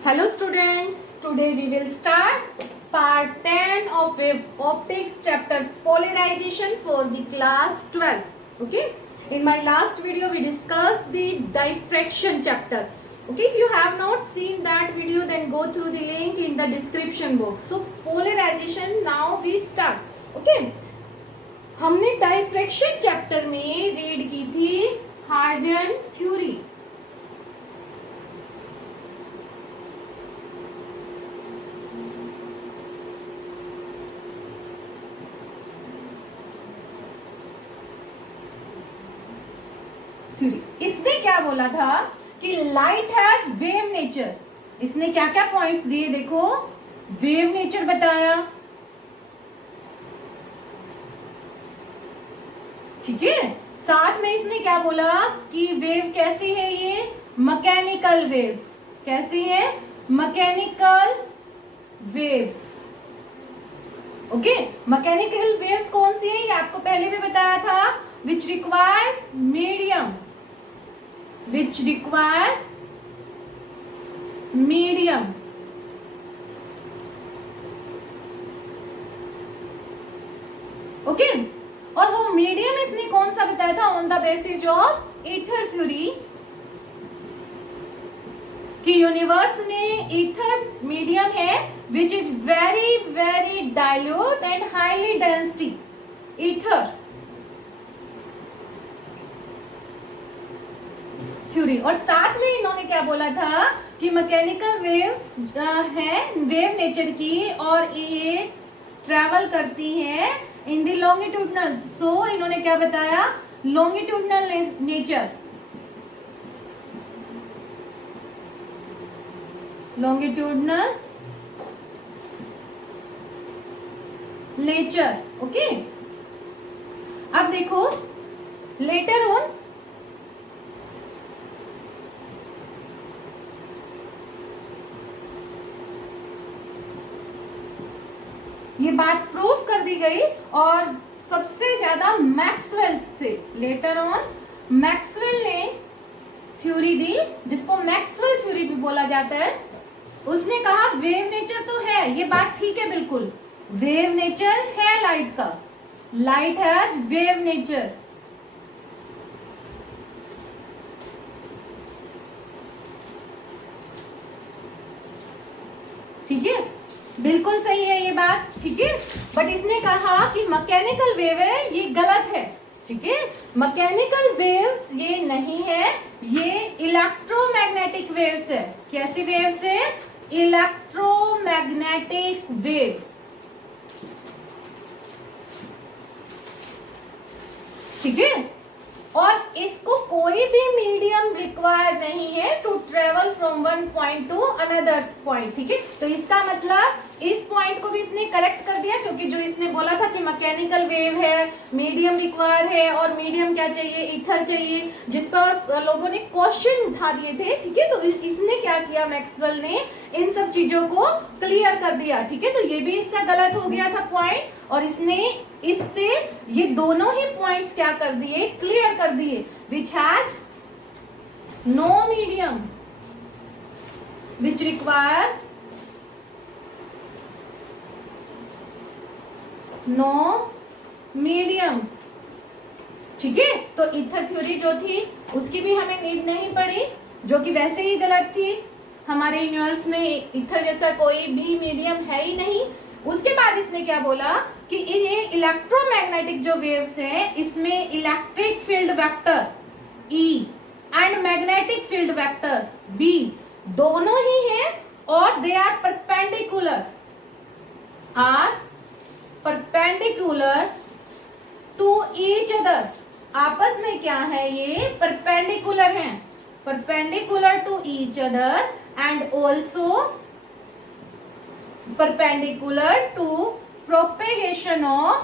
Hello students, today we will start part 10 of wave optics chapter polarization for the class 12. Okay, in my last video we discussed the diffraction chapter. Okay, if you have not seen that video then go through the link in the description box. So polarization now we start. Okay, हमने diffraction chapter में read की थी Huygens theory. इसने क्या बोला था कि light has wave nature. इसने क्या क्या पॉइंट्स दिए देखो. वेव नेचर बताया, ठीक है. साथ में इसने क्या बोला कि वेव कैसी है, ये मैकेनिकल वेव्स. कैसी है? Mechanical waves. Okay, mechanical waves कौन सी है ये आपको पहले भी बताया था. Which require medium, which require medium. Okay, और वो मीडियम इसने कौन सा बताया था on the basis of ether theory कि यूनिवर्स में ईथर मीडियम है which is very very dilute and highly density. Ether theory. और साथ में इन्होंने क्या बोला था कि मैकेनिकल वेव्स है वेव नेचर की और ये ट्रैवल करती है इन द लॉन्गिट्यूडनल. सो इन्होंने क्या बताया, longitudinal nature. Longitudinal nature. Okay, अब देखो लेटर ऑन ये बात प्रूफ कर दी गई और सबसे ज्यादा मैक्सवेल से. लेटर ऑन मैक्सवेल ने थ्योरी दी जिसको मैक्सवेल थ्योरी भी बोला जाता है. उसने कहा वेव नेचर तो है, ये बात ठीक है बिल्कुल. वेव नेचर है लाइट का. Light has wave nature. ठीक है, बिल्कुल सही है ये बात. ठीक है, बट इसने कहा कि मैकेनिकल वेव है, ये गलत है. ठीक है, मैकेनिकल वेव्स ये नहीं है, ये इलेक्ट्रोमैग्नेटिक वेव्स है. कैसी वेव्स है? Electromagnetic wave. ठीक है, और इसको कोई भी मीडियम रिक्वायर नहीं है to travel from one point to another point. ठीक है, तो इसका मतलब इस पॉइंट को भी इसने करेक्ट कर दिया क्योंकि जो इसने बोला था कि मैकेनिकल वेव है, मीडियम रिक्वायर है और मीडियम क्या चाहिए, ईथर चाहिए, जिस पर लोगों ने क्वेश्चन उठा दिए थे. ठीक है, तो इसने क्या किया, मैक्सवेल ने इन सब चीजों को क्लियर कर दिया. ठीक है, तो ये भी इसका गलत हो गया था पॉइंट और इसने इससे ये दोनों ही पॉइंट्स क्या कर दिए, क्लियर कर दिए. Which has no medium, which require no medium. ठीक है, तो ईथर थ्योरी जो थी उसकी भी हमें नीड नहीं पड़ी, जो कि वैसे ही गलत थी. हमारे यूनिवर्स में ईथर जैसा कोई भी मीडियम है ही नहीं. उसके बाद इसने क्या बोला कि ये इलेक्ट्रोमैग्नेटिक जो वेव्स हैं इसमें electric field vector E and magnetic field vector B दोनों ही हैं और they are perpendicular, to each other. आपस में क्या है, ये परपेंडिकुलर हैं, perpendicular to each other and also perpendicular to propagation of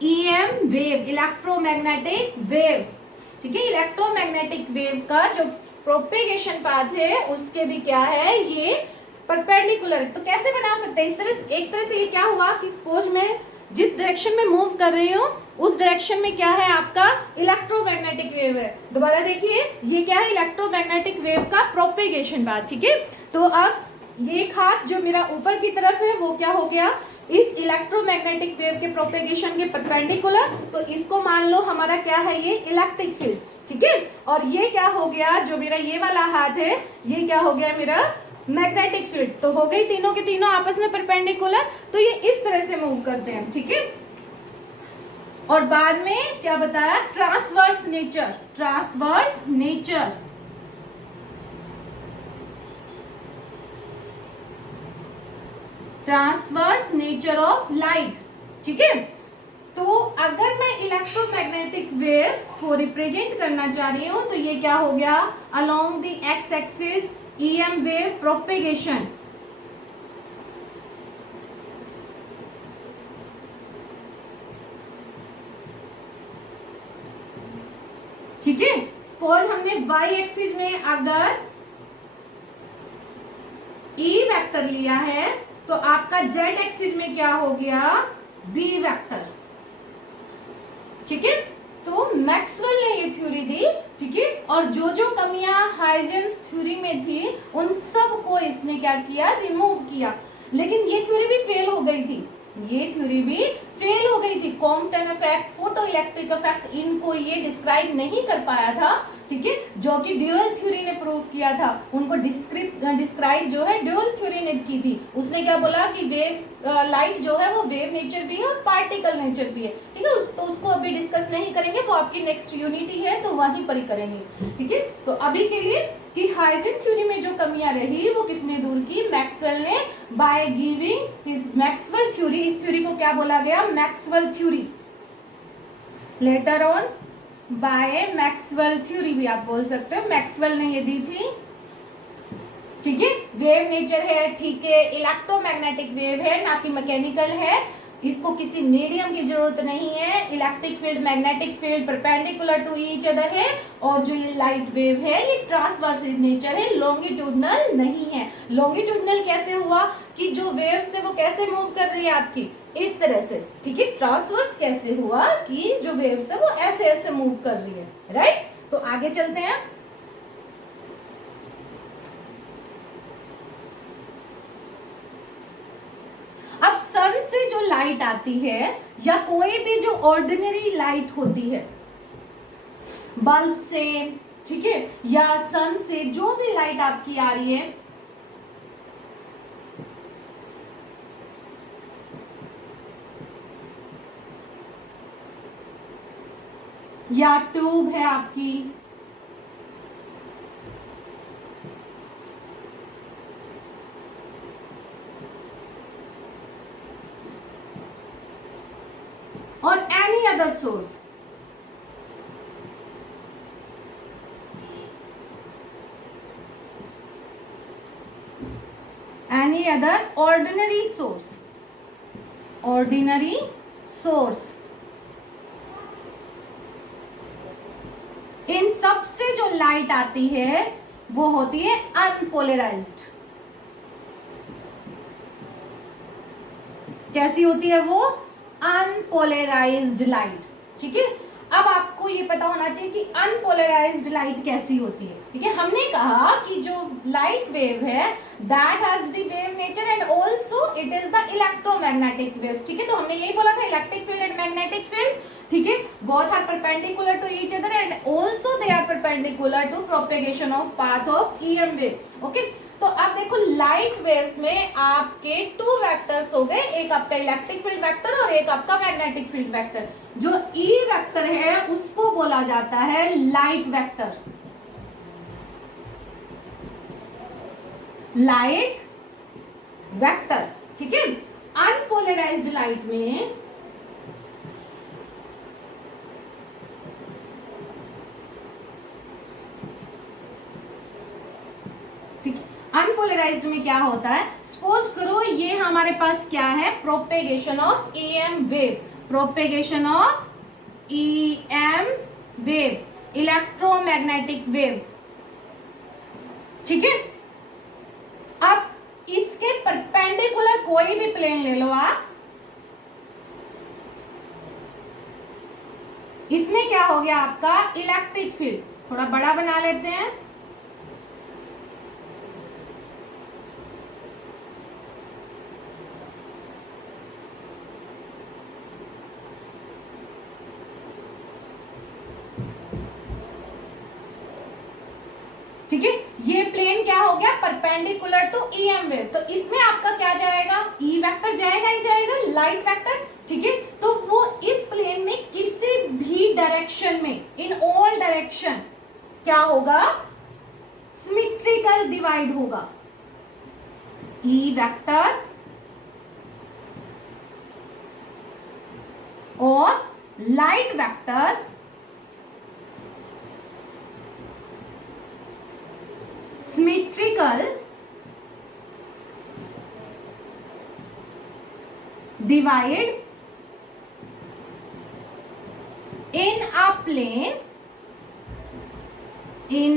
EM wave, electromagnetic wave. ठीक है, इलेक्ट्रोमैग्नेटिक वेव का जो प्रोपेगेशन पाथ है उसके भी क्या है, ये परपेंडिकुलर. तो कैसे बना सकते हैं इस तरह, एक तरह से ये क्या हुआ कि सपोज मैं जिस डायरेक्शन में मूव कर रही हूँ उस डायरेक्शन में क्या है आपका इलेक्ट्रोमैग्नेटिक वेव है। दोबारा देखिए, ये क्या है इलेक्ट्रोमैग्नेटिक वेव का प्रोपेगेशन बात, ठीक है। तो अब ये हाथ जो मेरा ऊपर की तरफ है वो क्या हो गया इस इलेक्ट्रोमैग्नेटिक वेव के प्रोपेगेशन के परपेंडिकुलर, तो इसको मान लो हमारा क्या है ये इलेक्ट्रिक फील्ड, ठीक है। और ये क्या हो गया जो मेरा ये वाला हाथ है ये क्या हो गया मेरा मैग्नेटिक फील्ड। तो हो गई तीनों के तीनों आपस में परपेंडिकुलर, तो ये इस तरह से मूव करते हैं, ठीक है। और बाद में क्या बताया transverse nature, transverse nature, transverse nature of light, ठीक है। तो अगर मैं इलेक्ट्रोमैग्नेटिक वेव्स को रिप्रेजेंट करना चाह रही हूं तो ये क्या हो गया along the x axis EM wave propagation, ठीक है। सपोज हमने वाई एक्सिस में अगर ई वेक्टर लिया है तो आपका जेड एक्सिस में क्या हो गया बी वेक्टर, ठीक है। तो मैक्सवेल ने ये थ्योरी दी, ठीक है। और जो जो कमियां हाइजेंस थ्योरी में थी उन सब को इसने क्या किया रिमूव किया, लेकिन ये थ्योरी भी फेल हो गई थी, ये थ्योरी भी फेल हो गई थी। Compton effect, photo electric effect, इनको ये डिस्क्राइब नहीं कर पाया था, ठीक है। जो कि ड्यूअल थ्योरी ने प्रूव किया था, उनको डिस्क्राइब जो है ड्यूअल थ्योरी ने की थी। उसने क्या बोला कि वेव लाइट जो है वो वेव नेचर भी है और पार्टिकल नेचर भी है, ठीक है। तो उसको अभी डिस्कस नहीं करेंगे, वो आपकी नेक्स्ट यूनिटी है तो वहीं पर ही करेंगे, ठीक है। तो अभी के लिए कि हाइजेन थ्योरी में जो कमियां रही वो किसने दूर की मैक्सवेल ने, by giving his Maxwell theory. इस थ्योरी को क्या बोला गया Maxwell theory, later on by Maxwell theory भी आप बोल सकते हो, मैक्सवेल ने ये दी थी, ठीक है। वेव नेचर है, ठीक है, इलेक्ट्रोमैग्नेटिक वेव है ना कि मैकेनिकल है, इसको किसी मीडियम की जरूरत नहीं है। Electric field magnetic field perpendicular to each other है, और जो ये लाइट वेव है ये ट्रांसवर्स नेचर है, लॉन्गिट्यूडनल नहीं है। लॉन्गिट्यूडनल कैसे हुआ कि जो वेव्स है वो कैसे मूव कर रही है आपकी इस तरह से, ठीक है। ट्रांसवर्स कैसे हुआ कि जो वेव्स है वो ऐसे ऐसे मूव कर रही है, राइट। तो आगे चलते हैं। अब सन से जो लाइट आती है या कोई भी जो ऑर्डिनरी लाइट होती है बल्ब से, ठीक है, या सन से जो भी लाइट आपकी आ रही है, या ट्यूब है आपकी, और any other source, any other ordinary source, ordinary source, इन सब से जो लाइट आती है वो होती है अनपोलराइज्ड। कैसी होती है वो अनपोलराइज्ड लाइट, ठीक है। अब आपको ये पता होना चाहिए कि अनपोलराइज्ड लाइट कैसी होती है, ठीक है। हमने कहा कि जो लाइट वेव है that has the wave nature and also it is the electromagnetic waves, ठीक है। तो हमने यही बोला था electric field and magnetic field, ठीक है, both are perpendicular to each other and also they are perpendicular to propagation of path of EM wave, okay. तो अब देखो लाइट वेव्स में आपके टू वेक्टर्स हो गए, एक आपका इलेक्ट्रिक फील्ड वेक्टर और एक आपका मैग्नेटिक फील्ड वेक्टर। जो ई वेक्टर है उसको बोला जाता है लाइट वेक्टर, लाइट वेक्टर, ठीक है। अनपोलराइज्ड लाइट में अनपोलराइज्ड में क्या होता है, सपोज करो ये हमारे पास क्या है propagation of EM wave, propagation of EM wave, electromagnetic waves, ठीक है। अब इसके परपेंडिकुलर कोई भी प्लेन ले लो आप, इसमें क्या हो गया आपका इलेक्ट्रिक फील्ड, थोड़ा बड़ा बना लेते हैं। ठीक है, ये प्लेन क्या हो गया परपेंडिकुलर टू ईएम वेव, तो इसमें आपका क्या जाएगा, ई वेक्टर जाएगा ही जाएगा, लाइट वेक्टर। ठीक है, तो वो इस प्लेन में किसी भी डायरेक्शन में, इन ऑल डायरेक्शन क्या होगा, सिमेट्रिकल डिवाइड होगा। ई वेक्टर और light vector symmetrical divide in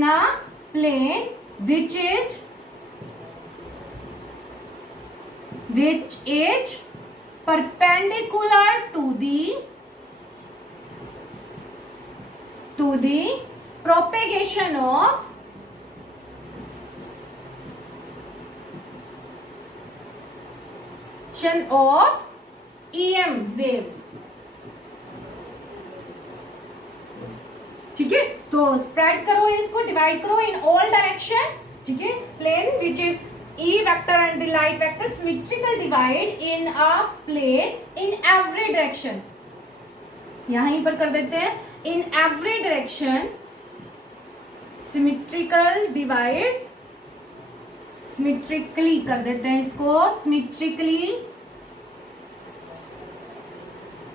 a plane which is perpendicular to the propagation of EM wave। ठीक है, तो स्प्रेड करो इसको, डिवाइड करो इन ऑल डायरेक्शन। ठीक है, plane which is E vector and the light vector symmetrical divide in a plane in every direction। यहीं पर कर देते हैं, in every direction symmetrical divide, symmetrically कर देते हैं इसको, symmetrically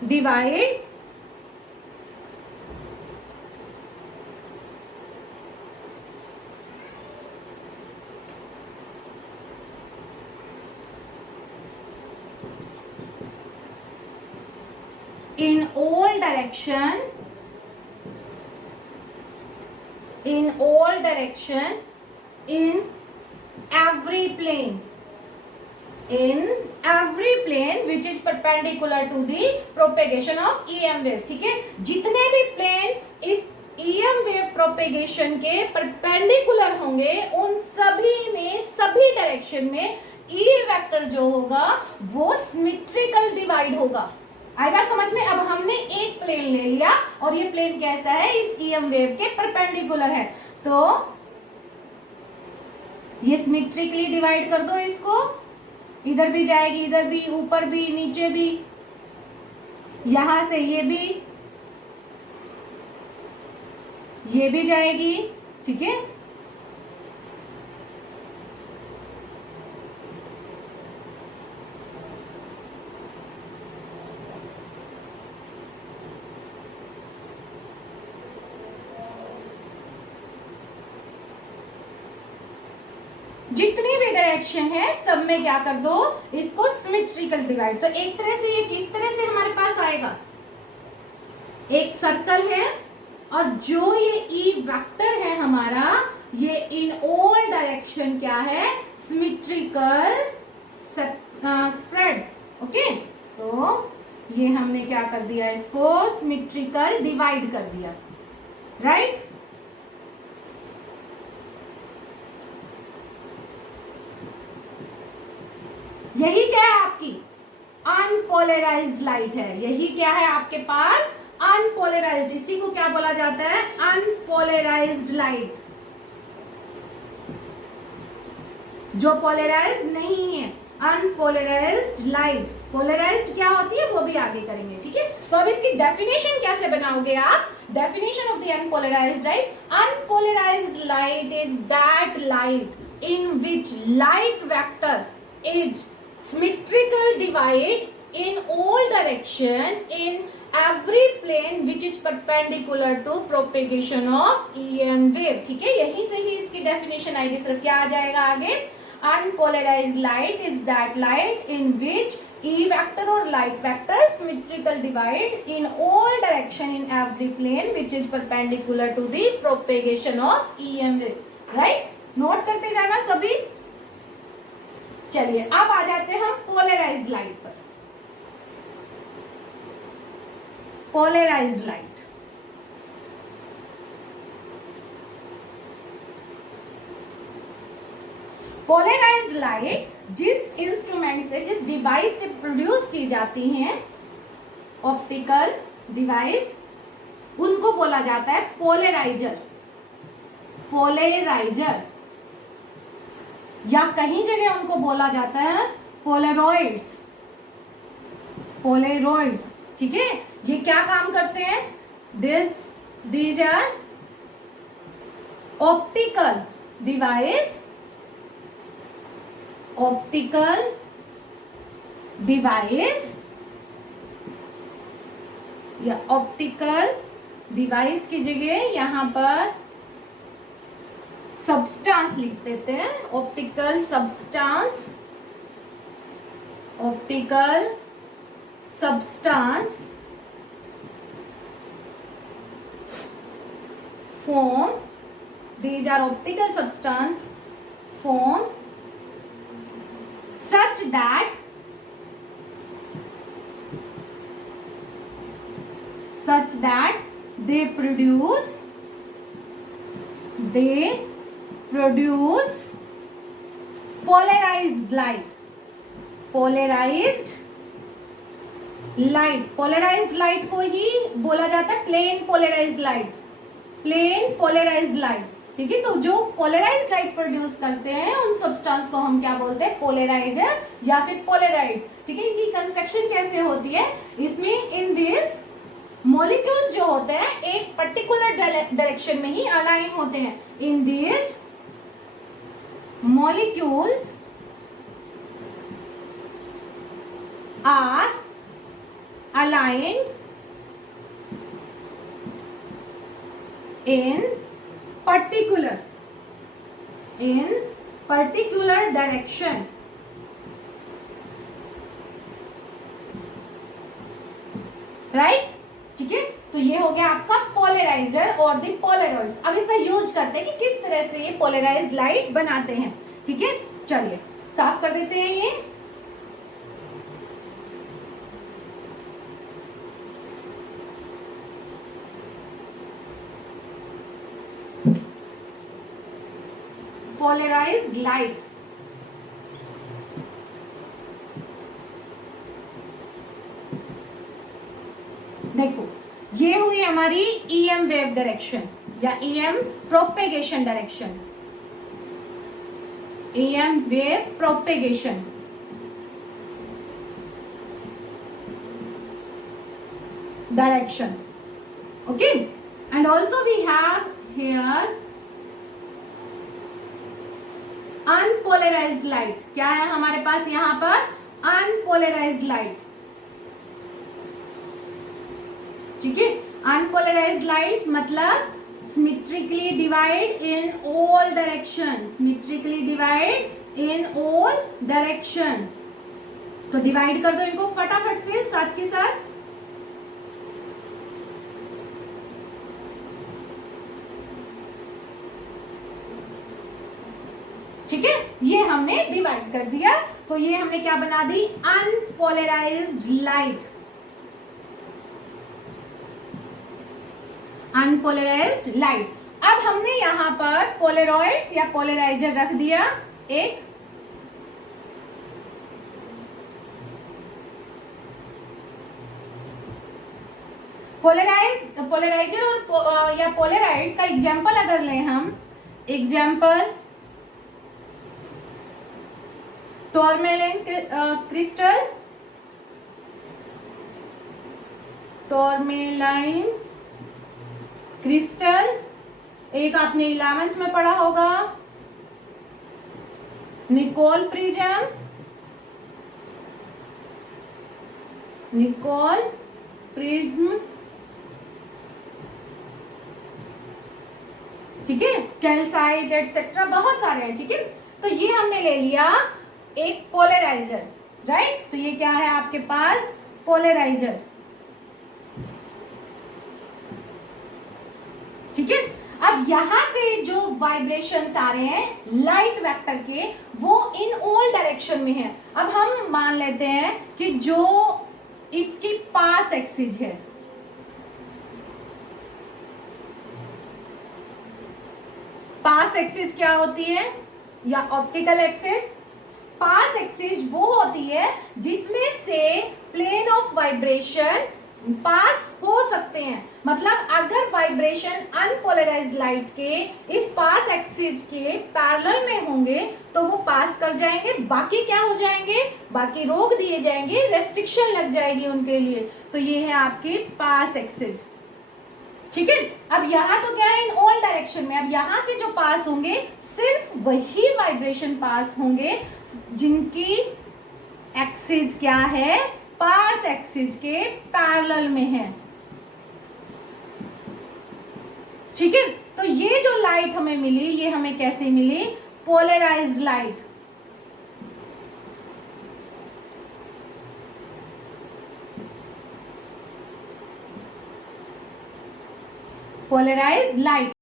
divide in all direction in every plane which is perpendicular to the propagation of EM wave। ठीक है, जितने भी प्लेन इस EM वेव प्रोपेगेशन के परपेंडिकुलर होंगे उन सभी में, सभी डायरेक्शन में E वेक्टर जो होगा वो सिमेट्रिकल डिवाइड होगा। आई बात समझ में। अब हमने एक प्लेन ले लिया और ये प्लेन कैसा है, इस EM वेव के परपेंडिकुलर है, तो ये सिमेट्रिकली डिवाइड कर दो इसको, इधर भी जाएगी, इधर भी, ऊपर भी, नीचे भी, यहां से ये भी जाएगी। ठीक है, जितनी भी डायरेक्शन है सब में क्या कर दो, इसको सिमेट्रिकल डिवाइड। तो एक तरह से ये किस तरह से हमारे पास आएगा, एक सर्कल है और जो ये ई वेक्टर है हमारा, ये इन ऑल डायरेक्शन क्या है, सिमेट्रिकल स्प्रेड। ओके, तो ये हमने क्या कर दिया, इसको सिमेट्रिकल डिवाइड कर दिया, राइट। यही क्या है आपकी अनपोलराइज्ड लाइट है, यही क्या है आपके पास अनपोलराइज्ड, इसी को क्या बोला जाता है, अनपोलराइज्ड लाइट, जो पोलराइज नहीं है, अनपोलराइज्ड लाइट। पोलराइज्ड क्या होती है वो भी आगे करेंगे। ठीक है, तो अब इसकी डेफिनेशन कैसे बनाओगे आप, definition of the unpolarised light, unpolarised light is that light in which light vector is symmetrical divide in all direction in every plane which is perpendicular to propagation of EM wave। ठीक है, यहीं से ही इसकी definition आएगी। सिर्फ क्या आ जाएगा आगे, unpolarized light is that light in which E vector और light vector symmetrical divide in all direction in every plane which is perpendicular to the propagation of EM wave। right, note करते जाना सभी। चलिए अब आ जाते हैं हम पोलराइज्ड लाइट पर। पोलराइज्ड लाइट पोलराइज्ड लाइट जिस इंस्ट्रूमेंट से, जिस डिवाइस से प्रोड्यूस की जाती हैं, ऑप्टिकल डिवाइस, उनको बोला जाता है पोलराइजर। पोलराइजर, या कहीं जगह उनको बोला जाता है पोलरॉइड्स। पोलरॉइड्स, ठीक है। ये क्या काम करते हैं? these are optical device, optical device या ऑप्टिकल डिवाइस की जगह यहां पर सब्सटेंस लिख देते हैं, optical substance, optical substance form, these are optical substance form such that they produce polarized light. Polarized light, polarized light को ही बोला जाता है plane polarized light, plane polarized light, ठीक है। तो जो पोलराइज्ड लाइट प्रोड्यूस करते हैं उन सब्सटेंस को हम क्या बोलते हैं? पोलराइजर या फिर पोलराइड्स, ठीक है। इनकी कंस्ट्रक्शन कैसे होती है? इसमें इन दिस मॉलिक्यूल्स जो होते हैं एक पर्टिकुलर डायरेक्शन में ही अलाइन होते हैं। In this molecules are aligned in particular direction, right, ठीक है। तो ये हो गया आपका पोलराइजर और द पोलरॉइड्स। अब इसका यूज करते हैं कि किस तरह से ये पोलराइज्ड लाइट बनाते हैं, ठीक है। चलिए साफ कर देते हैं ये। पोलराइज्ड लाइट, देखो ये हुई हमारी ईएम वेव डायरेक्शन या EM propagation direction, EM wave propagation direction, okay. And also we have here unpolarized light. क्या है हमारे पास यहां पर? अनपोलराइज्ड लाइट, ठीक है। अनपोलराइज्ड लाइट मतलब symmetrically divide in all direction, symmetrically divide in all direction. तो डिवाइड कर दो इनको फटाफट से साथ के साथ। ठीक है, ये हमने डिवाइड कर दिया। तो ये हमने क्या बना दी? Unpolarised light, unpolarised light. अब हमने यहां पर पोलरॉइड्स या पोलराइजर रख दिया एक, पोलराइजर और या पोलराइड्स का एग्जांपल अगर लें हम, एग्जांपल टोरमेलाइन क्रिस्टल, टोरमेलाइन क्रिस्टल, एक आपने 11th में पढ़ा होगा निकोल प्रिज्म, निकोल प्रिज्म, ठीक है, कैल्साइट एटसेट्रा बहुत सारे हैं, ठीक है। तो ये हमने ले लिया एक पोलराइजर, राइट। तो ये क्या है आपके पास? पोलराइजर, ठीक है। अब यहां से जो वाइब्रेशंस आ रहे हैं लाइट वेक्टर के, वो इन ऑल डायरेक्शन में है। अब हम मान लेते हैं कि जो इसकी पास एक्सिस है, पास एक्सिस क्या होती है? या ऑप्टिकल एक्सिस पास एक्सिस वो होती है जिसमें से प्लेन ऑफ वाइब्रेशन पास हो सकते हैं। मतलब अगर वाइब्रेशन अनपोलराइज्ड लाइट के इस पास एक्सिस के पैरेलल में होंगे तो वो पास कर जाएंगे, बाकी क्या हो जाएंगे, बाकी रोक दिए जाएंगे, रेस्ट्रिक्शन लग जाएगी उनके लिए। तो ये है आपकी पास एक्सिस। ठीक है, अब यहाँ तो क्या है, इन ऑल डायरेक्शन में। अब यहाँ से जो पास होंगे सिर्फ वही वाइब्रेशन पास होंगे जिनकी एक्सिस क्या है, पास एक्सिस के पैरेलल में है। ठीक है, तो ये जो लाइट हमें मिली, ये हमें कैसे मिली, पोलराइज्ड लाइट। पोलराइज्ड लाइट,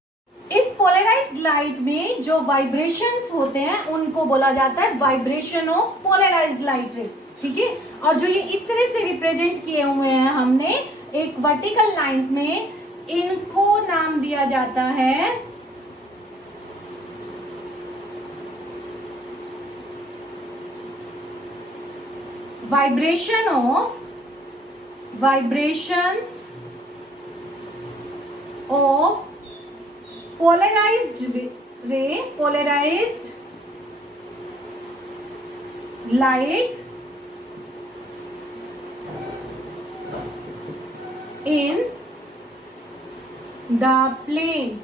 इस पोलराइज्ड लाइट में जो वाइब्रेशंस होते हैं उनको बोला जाता है वाइब्रेशन ऑफ पोलराइज्ड लाइट रे। ठीक है, और जो ये इस तरह से रिप्रेजेंट किए हुए हैं हमने एक वर्टिकल लाइंस में, इनको नाम दिया जाता है vibrations of polarized light in the plane,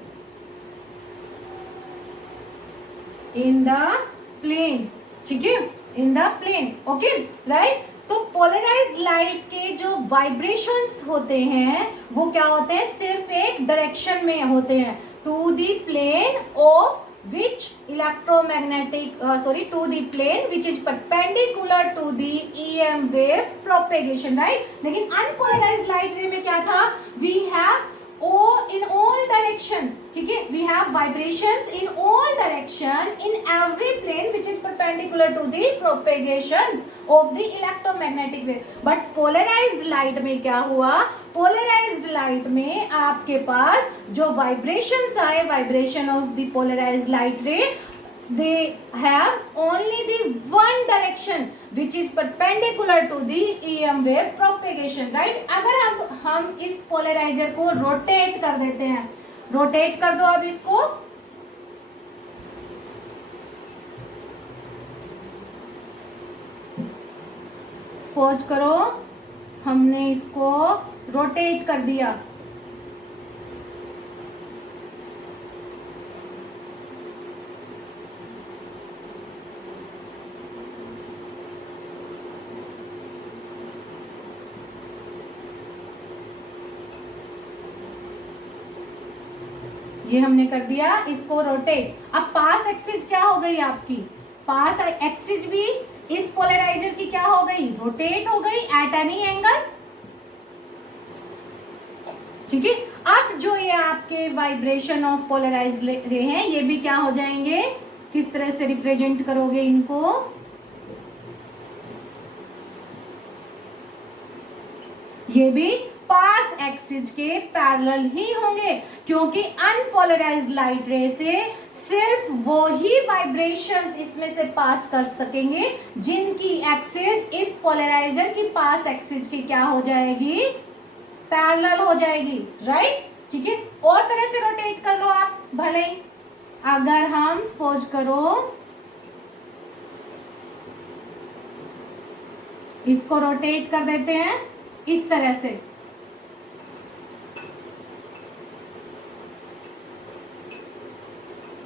ठीक है, in the plane, okay, right. तो पोलराइज्ड लाइट के जो वाइब्रेशंस होते हैं वो क्या होते हैं, सिर्फ एक डायरेक्शन में होते हैं, to the plane of which electromagnetic to the plane which is perpendicular to the EM wave propagation, right? लेकिन unpolarized light ray में क्या था, we have in all directions, ठीक है, we have vibrations in all direction in every plane which is perpendicular to the propagations of the electromagnetic wave. but polarized light में क्या हुआ, polarized light में आपके पास जो vibrations आए, vibration of the polarized light ray, they have only the one direction which is perpendicular to the EM wave propagation, right? अगर अब हम इस पोलराइजर को रोटेट कर देते हैं, रोटेट कर दो अब इसको, सपोज करो हमने इसको रोटेट कर दिया, ये हमने कर दिया इसको रोटेट। अब पास एक्सिस क्या हो गई आपकी, पास एक्सिस भी इस पोलराइजर की क्या हो गई, रोटेट हो गई एट एनी एंगल। ठीक है, अब जो ये आपके वाइब्रेशन ऑफ पोलराइज्ड रे हैं ये भी क्या हो जाएंगे, किस तरह से रिप्रेजेंट करोगे इनको, ये भी पास एक्सिस के पैरेलल ही होंगे, क्योंकि अनपोलराइज्ड लाइट रे से सिर्फ वो ही वाइब्रेशंस इसमें से पास कर सकेंगे जिनकी एक्सिस इस पोलराइजर की पास एक्सिस की क्या हो जाएगी, पैरेलल हो जाएगी, राइट। ठीक है, और तरह से रोटेट कर लो आप भले ही। अगर हम सपोज करो इसको रोटेट कर देते हैं इस तरह से,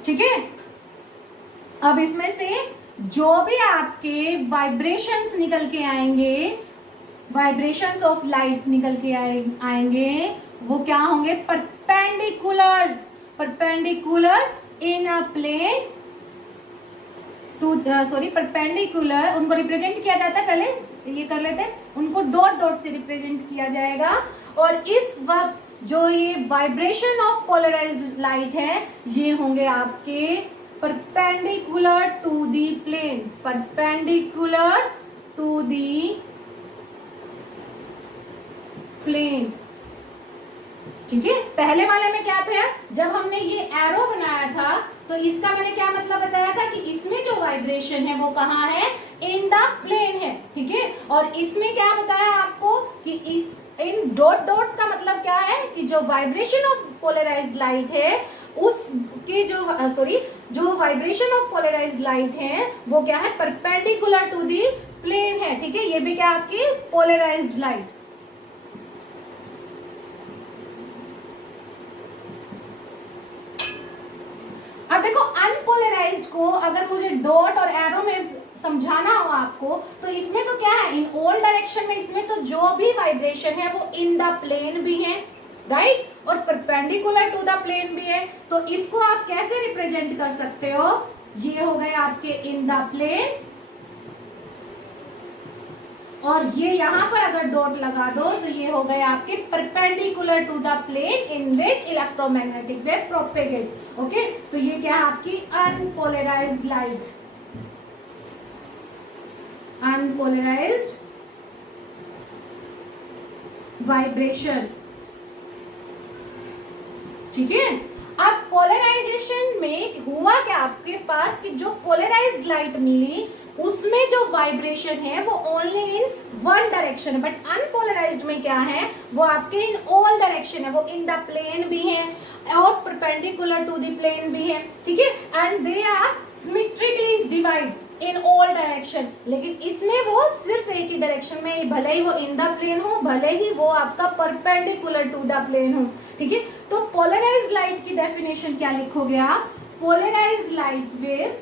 ठीक है, अब इसमें से जो भी आपके वाइब्रेशंस निकल के आएंगे, वाइब्रेशंस ऑफ लाइट निकल के आएंगे, वो क्या होंगे, perpendicular in a plane to perpendicular, उनको रिप्रेजेंट किया जाता है, पहले ये कर लेते हैं, उनको डॉट डॉट से रिप्रेजेंट किया जाएगा। और इस वक्त जो ये वाइब्रेशन ऑफ पोलराइज्ड लाइट है ये होंगे आपके perpendicular to the plane, perpendicular to the plane. ठीक है, पहले वाले में क्या था, जब हमने ये एरो बनाया था तो इसका मैंने क्या मतलब बताया था कि इसमें जो वाइब्रेशन है वो कहाँ है, इन द प्लेन है। ठीक है, और इसमें क्या बताया आपको कि इस इन डॉट डॉट्स का मतलब क्या है कि जो वाइब्रेशन ऑफ पोलराइज्ड लाइट है उसके जो वाइब्रेशन ऑफ पोलराइज्ड लाइट है वो क्या है, परपेंडिकुलर टू दी प्लेन है। ठीक है, ये भी क्या आपकी पोलराइज्ड लाइट। अब देखो अनपोलराइज्ड को अगर मुझे डॉट और एरो में समझाना हो आपको तो इसमें तो क्या है, इन ऑल डायरेक्शन में इसमें तो जो भी वाइब्रेशन है वो इन द प्लेन भी है, राइट, और परपेंडिकुलर टू द प्लेन भी है। तो इसको आप कैसे रिप्रेजेंट कर सकते हो, ये हो गए आपके इन द प्लेन, और ये यहां पर अगर डॉट लगा दो तो ये हो गए आपके perpendicular to the plane in which electromagnetic wave propagate. Okay, तो ये क्या है आपकी अनपोलराइज्ड लाइट, अनपोलराइज्ड वाइब्रेशन। ठीक है, अब पोलराइजेशन में हुआ क्या आपके पास कि जो पोलराइज्ड लाइट मिली उसमें जो वाइब्रेशन है वो ओनली इन वन डायरेक्शन है, बट अनपोलराइज्ड में क्या है वो आपके इन ऑल डायरेक्शन है, वो इन द प्लेन भी है और परपेंडिकुलर टू द प्लेन भी है। ठीक है, and they are symmetrically divide in all direction, लेकिन इसमें वो सिर्फ एक ही डायरेक्शन में, भले ही वो इन द प्लेन हो भले ही वो आपका परपेंडिकुलर टू द प्लेन हो। ठीक है, तो पोलराइज्ड लाइट की डेफिनेशन क्या लिखोगे आप, पोलराइज्ड लाइट वेव,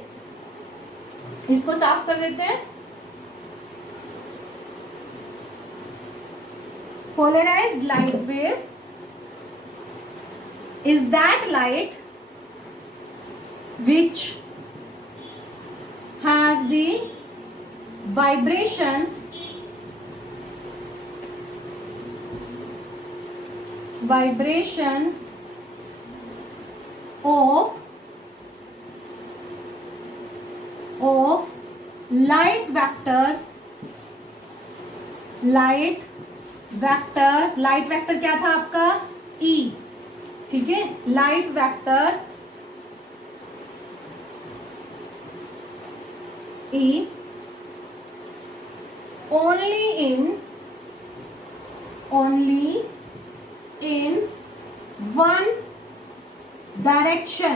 इसको साफ कर देते हैं, polarized light wave is that light which has the vibrations of light vector क्या था आपका E। ठीक है, light vector E only in one direction,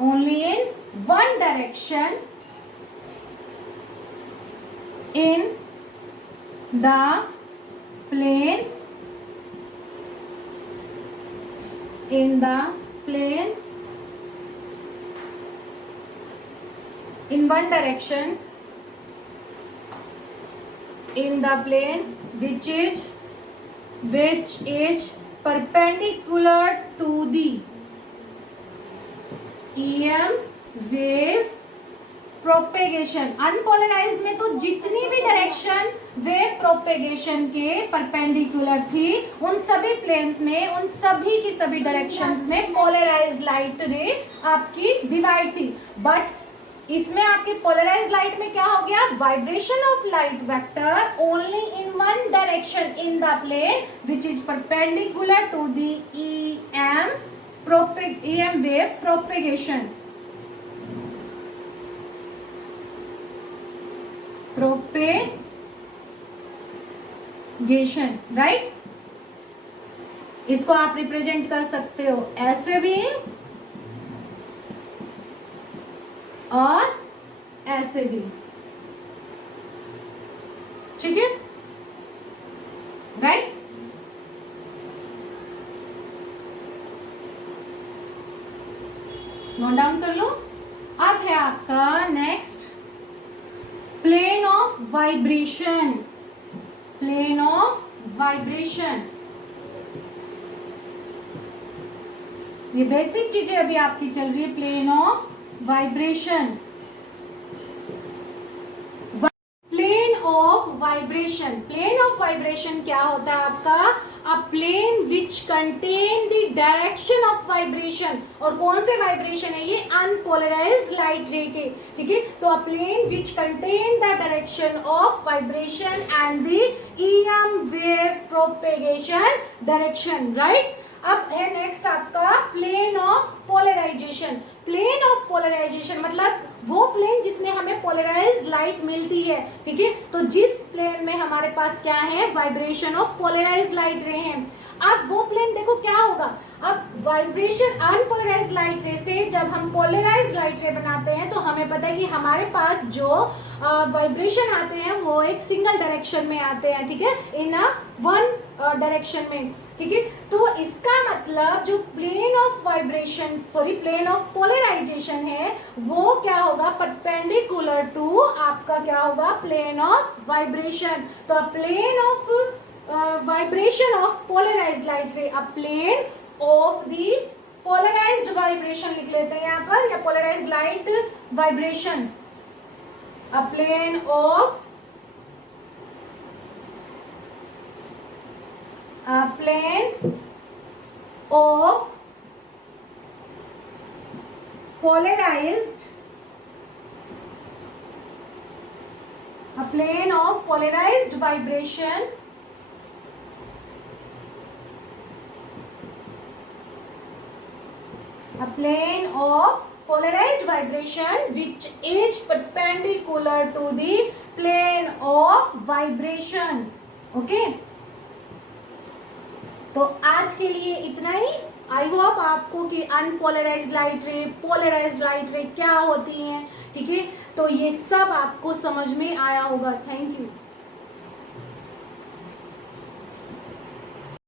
only in one direction in the plane, in one direction in the plane which is perpendicular to the EM wave propagation. Unpolarised में तो जितनी भी direction wave propagation के perpendicular थी उन सभी planes में, उन सभी की सभी डायरेक्शंस में पोलराइज्ड लाइट रे आपकी डिवाइड थी, बट इसमें आपकी पोलराइज्ड लाइट में क्या हो गया, vibration of light vector only in one direction in the plane which is perpendicular to the EM wave propagation. Right, इसको आप रिप्रेजेंट कर सकते हो ऐसे भी और ऐसे भी। ठीक है, राइट, नोट डाउन कर लो। अब है आपका next plane of vibration, plane of vibration. ये बेसिक चीजें अभी आपकी चल रही है, plane of vibration. Plane of vibration, plane of vibration क्या होता है आपका, a plane which contain the direction of vibration, और कौन से वाइब्रेशन है ये, अनपोलराइज्ड लाइट रे के, ठीक है। तो a plane which contain the direction of vibration and the EM wave propagation direction, right. अब है नेक्स्ट आपका plane of polarisation. Plane of polarisation मतलब वो प्लेन जिसमें हमें पोलराइज्ड लाइट मिलती है, ठीक है। तो जिस प्लेन में हमारे पास क्या है, वाइब्रेशन ऑफ पोलराइज्ड लाइट रे हैं। अब वो प्लेन देखो क्या होगा, अब वाइब्रेशन अनपोलराइज्ड लाइट रे से जब हम पोलराइज्ड लाइट रे बनाते हैं तो हमें पता है कि हमारे पास जो वाइब्रेशन आते हैं वो एक सिंगल डायरेक्शन में आते हैं, ठीक है, इन अ वन डायरेक्शन में, ठीक है। तो इसका मतलब जो plane of vibration plane of polarization है वो क्या होगा, परपेंडिकुलर टू आपका क्या होगा, प्लेन ऑफ वाइब्रेशन। तो plane of vibration of polarized light ray, a plane of the polarized vibration लिख लेते हैं यहाँ पर, या polarized light vibration, a plane of a plane of polarized vibration which is perpendicular to the plane of vibration, okay। तो आज के लिए इतना ही। आई होप आपको कि unpolarized light ray, polarized light ray क्या होती हैं, ठीक है, तो ये सब आपको समझ में आया होगा। Thank you.